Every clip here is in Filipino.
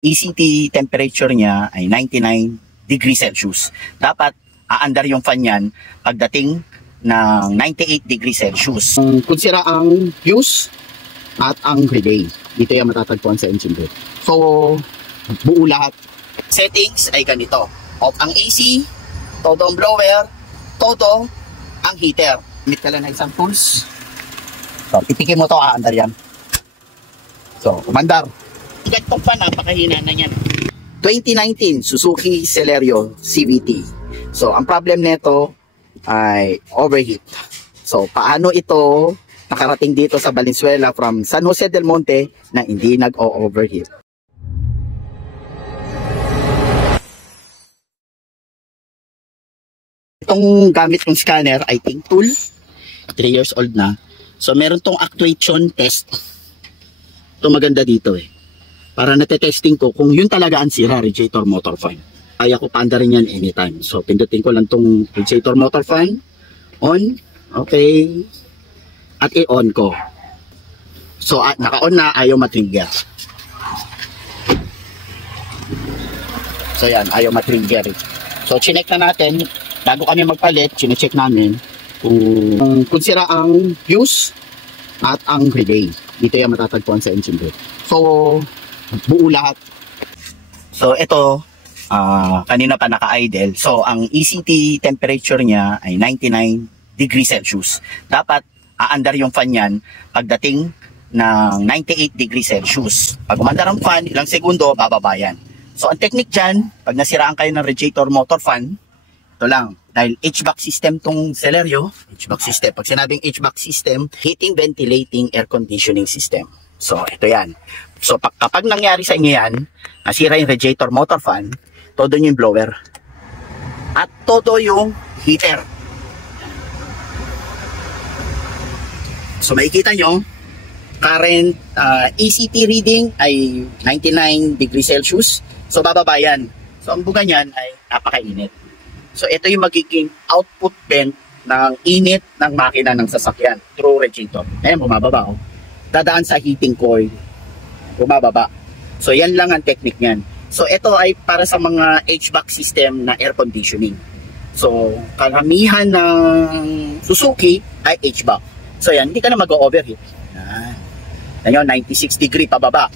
ECT temperature niya ay 99 degrees Celsius. Dapat aandar yung fan yan pagdating ng 98 degrees Celsius. Kung sira ang fuse at ang relay, dito yung matatagpuan sa engine bay. So, buo lahat. Settings ay ganito. Off ang AC, todo ang blower, todo ang heater. Gamit ka lang ng isang tools. So, pitikin mo to, aandar yan. So, umandar. Itong fan, napakahina na yan. 2019 Suzuki Celerio CVT. So, ang problem nito ay overheat. So, paano ito nakarating dito sa Valenzuela from San Jose del Monte na hindi nag-overheat? Itong gamit yung scanner, I think tool, 3 years old na. So, meron tong actuation test. Ito maganda dito eh. Para natetesting ko kung yun talaga ang sira, radiator motor fan. Kaya ko paandarin yan anytime. So, pindutin ko lang tong radiator motor fan. On. Okay. At i-on ko. So, naka-on na, ayaw matrigger. So, yan, ayaw matrigger. So, chinek na natin. Bago kami magpalit, chinecheck namin kung sira ang fuse at ang relay. Dito yung matatagpuan sa engine bay. So, buo lahat. So, ito, kanina pa naka-idle. So, ang ECT temperature niya ay 99 degrees Celsius. Dapat aandar yung fan yan pagdating ng 98 degrees Celsius. Pag umandar ang fan, ilang segundo, bababa yan. So, ang technique dyan, pag nasiraan kayo ng radiator motor fan, ito lang. Dahil HVAC system tong Celerio, HVAC system. Pag sinabing HVAC system, heating, ventilating, air conditioning system. So, ito yan. So, kapag nangyari sa inyo yan, nasira yung radiator motor fan, todo yung blower. At todo yung heater. So, makikita nyo, current ECT reading ay 99 degrees Celsius. So, bababa yan. So, ang buga niyan ay napakainit. So, ito yung magiging output vent ng init ng makina ng sasakyan through radiator. Ayan, bumababa. Oh. Dadaan sa heating coil. Bumababa. So, yan lang ang technique niyan. So, ito ay para sa mga HVAC system na air conditioning. So, karamihan ng Suzuki ay HVAC. So, yan, hindi ka na mag-overheat. Yan, 96 degree pababa.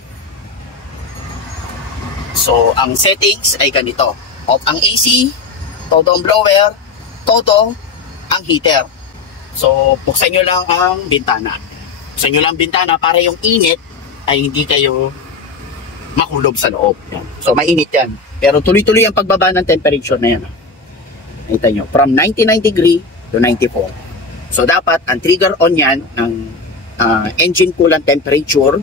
So, ang settings ay ganito. Off ang AC, todo ang blower, todo ang heater. So, buksan nyo lang ang bintana. Buksan nyo lang ang bintana para yung init ay hindi kayo makulob sa loob. Yan. So, mainit yan. Pero tuloy-tuloy ang pagbaba ng temperature na yan. Nakita nyo, from 99 degree to 94. So, dapat ang trigger on yan ng engine coolant temperature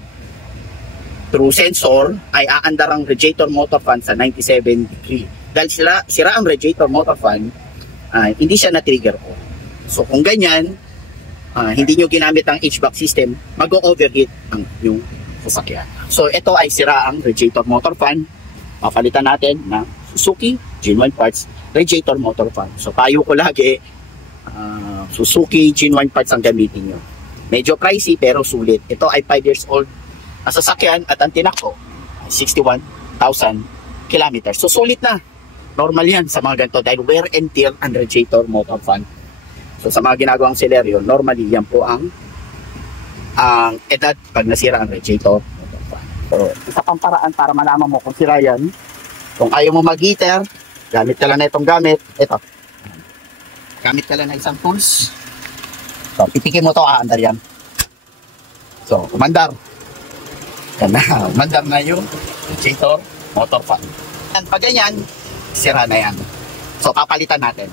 through sensor ay aandar ang radiator motor fan sa 97 degree. Dahil sira ang radiator motor fan, hindi siya na-trigger on. So kung ganyan, hindi nyo ginamit ang HVAC system, mag-overheat ang yung sasakyan. So ito ay sira ang radiator motor fan. Papalitan natin ng Suzuki genuine parts radiator motor fan. So payo ko lagi, Suzuki genuine parts ang gamitin nyo. Medyo pricey pero sulit. Ito ay 5 years old na sasakyan at ang tinakbo ay 61,000 kilometers. So sulit na. Normal yan sa mga ganito dahil wear and tear ang radiator motor fan. So sa mga ginagawang Celerio, normally yan po ang edad pag nasira ang radiator motor fan. So isa pang paraan para malaman mo kung sira yan, kung ayaw mo mag-heater, gamit ka lang na itong gamit. Ito. Gamit ka lang na isang tools. So pitikin mo to, aandar yan. So umandar. Yan na, umandar na yung radiator motor fan. Pag ganyan, sira na yan. So, papalitan natin.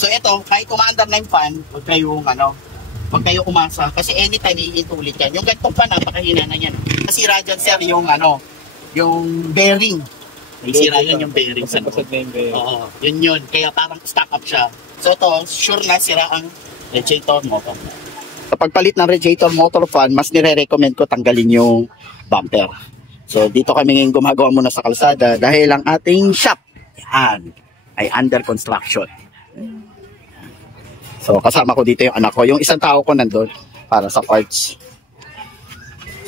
So, ito, kahit umaandar na yung fan, huwag kayo umasa. Kasi anytime, ihinto ulit yan. Yung gantong fan, napakahina na yan. Nasira dyan, sir, yung bearing. Nasira yan yung bearing. Oo, yun. Kaya parang stack up siya. So, ito, sure na sira ang radiator motor. Kapag palit ng radiator motor fan, mas nire-recommend ko tanggalin yung bumper. So, dito kami ngayon gumagawa muna sa kalsada dahil ang ating shop yan ay under construction. So, kasama ko dito yung anak ko. Yung isang tao ko nandun para sa parts.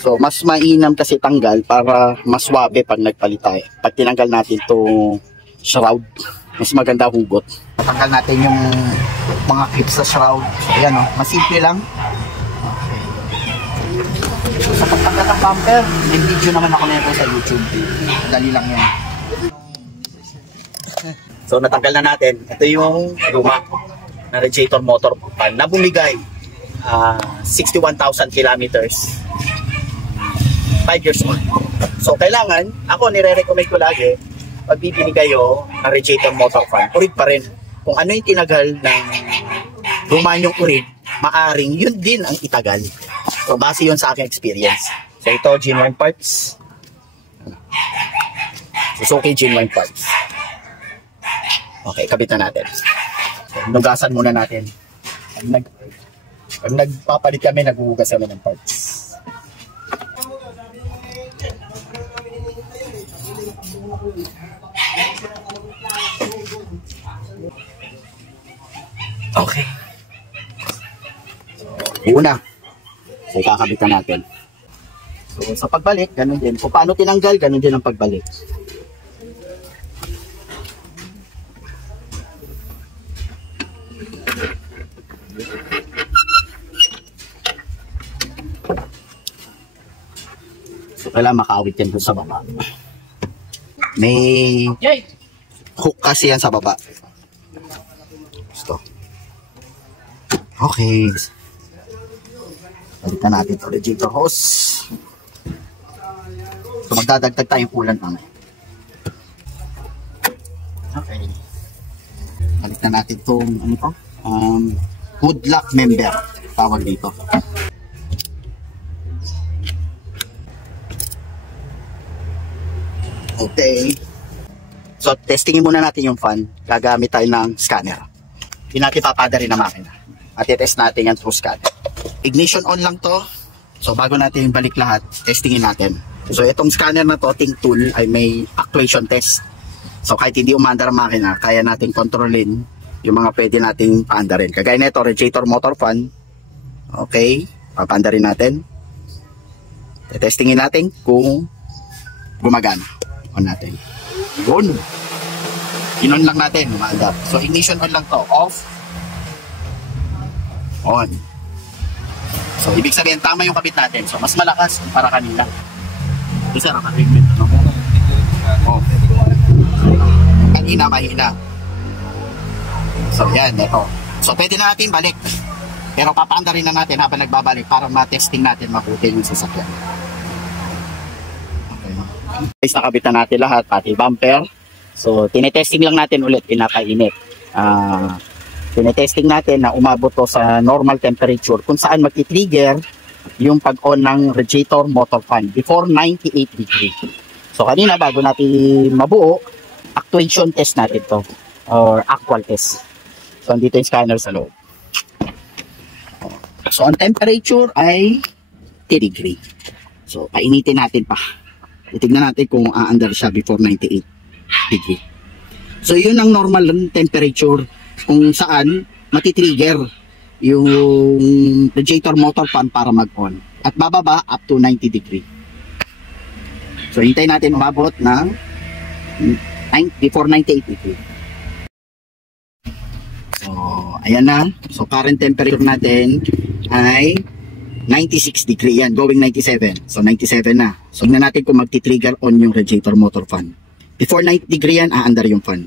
So, mas mainam kasi tanggal para mas swabe pag nagpalit tayo. Pag tinanggal natin itong shroud, mas maganda hugot. Tatanggal natin yung mga clips sa shroud. So, ayan o, mas simple lang. So, sa pagtanggal ng bumper, may video naman ako nito sa YouTube. Dali lang yan. So, natanggal na natin. Ito yung luma na radiator motor fan na bumigay 61,000 kilometers. 5 years old. So, kailangan, ako nire-recommend ko lagi, pag bibili kayo ng radiator motor fan, urid pa rin. Kung ano yung tinagal ng luma yung urid, maaring yun din ang itagal. So, base yun sa aking experience. So, ito, genuine parts. Suzuki genuine parts. Okay, kabit na natin. So, nugasan muna natin. Pag nagpapalit kami, naghuhugas kami ng parts. Okay. Una. So, kakabitan natin. So, sa pagbalik, ganun din. Kung paano tinanggal, ganun din ang pagbalik. So, kailangan makaawit yan doon sa baba. May hook kasi yan sa baba. Gusto. Okay. Balikan natin ito. Radiator hose. So, magdadagdag tayong coolant namin. Okay. Balikan natin itong, ano ito? Hood lock member. Tawag dito. Okay. So, testingin muna natin yung fan. Gagamit tayo ng scanner. Hindi natin papada rin ang makina. At i-test natin yan through scanner. Ignition on lang to. So, bago natin balik lahat, testingin natin. So, itong scanner na to, ting tool, ay may actuation test. So, kahit hindi umandar ang makina, kaya natin kontrolin yung mga pwede nating paandarin. Kagaya nito, radiator motor fan. Okay. Papandarin natin. Testingin natin kung gumagana. On natin. Yun. In-on lang natin. Umaandar. So, ignition on lang to. Off. On. So, ibig sabihin, tama yung kabit natin. So, mas malakas para kanina. Ito, sir, naka-treatment. Off. Kanina, mahina. So, yan. Ito. So, pwede na natin balik. Pero papaandarin na natin habang nagbabalik para ma-testing natin mabuti yung sasakyan. Guys, nakabitan natin lahat, pati bumper. So, tinetesting lang natin ulit, pinapainit. Tinetesting natin na umabot to sa normal temperature kung saan mag-trigger yung pag-on ng radiator motor fan before 98 degree. So, kanina bago natin mabuo, actuation test natin to or actual test. So, andito yung scanner sa loob. So, ang temperature ay 10 degree. So, painitin natin pa. Titignan natin kung aandar siya before 98 degree. So, yun ang normal temperature kung saan matitrigger yung radiator motor fan para mag-on. At bababa up to 90 degree. So, hintayin natin umabot ng before 98 degree. So, ayan na. So, current temperature natin ay 96 degree yan, going 97. So 97 na. So tingnan natin kung magti-trigger on yung radiator motor fan. Before 90 degree yan, aandar yung fan.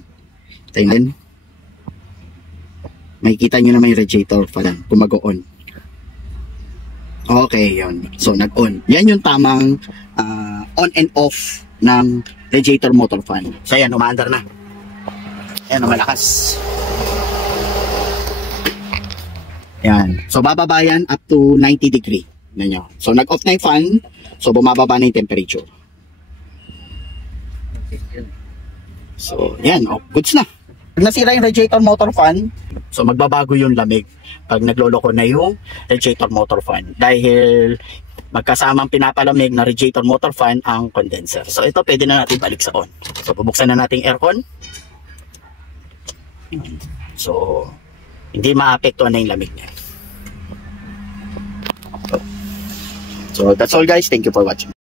Tingnan. Makikita nyo naman yung radiator fan kung mag-on. Okay, yun. So nag-on. Yan yung tamang on and off ng radiator motor fan. So yan, umaandar na. Yan, malakas. Yan. So, bababa yan up to 90 degree. Yan. So, nag-off na yung fan. So, bumababa na yung temperature. So, yan. Oh, goods na. Pag nasira yung radiator motor fan, so, magbabago yung lamig pag nagloloko na yung radiator motor fan. Dahil magkasamang pinapalamig na radiator motor fan ang condenser. So, ito pwede na natin balik sa on. So, bubuksan na natin aircon. So, hindi maapektuhan na yung lamig niya. So that's all guys. Thank you for watching.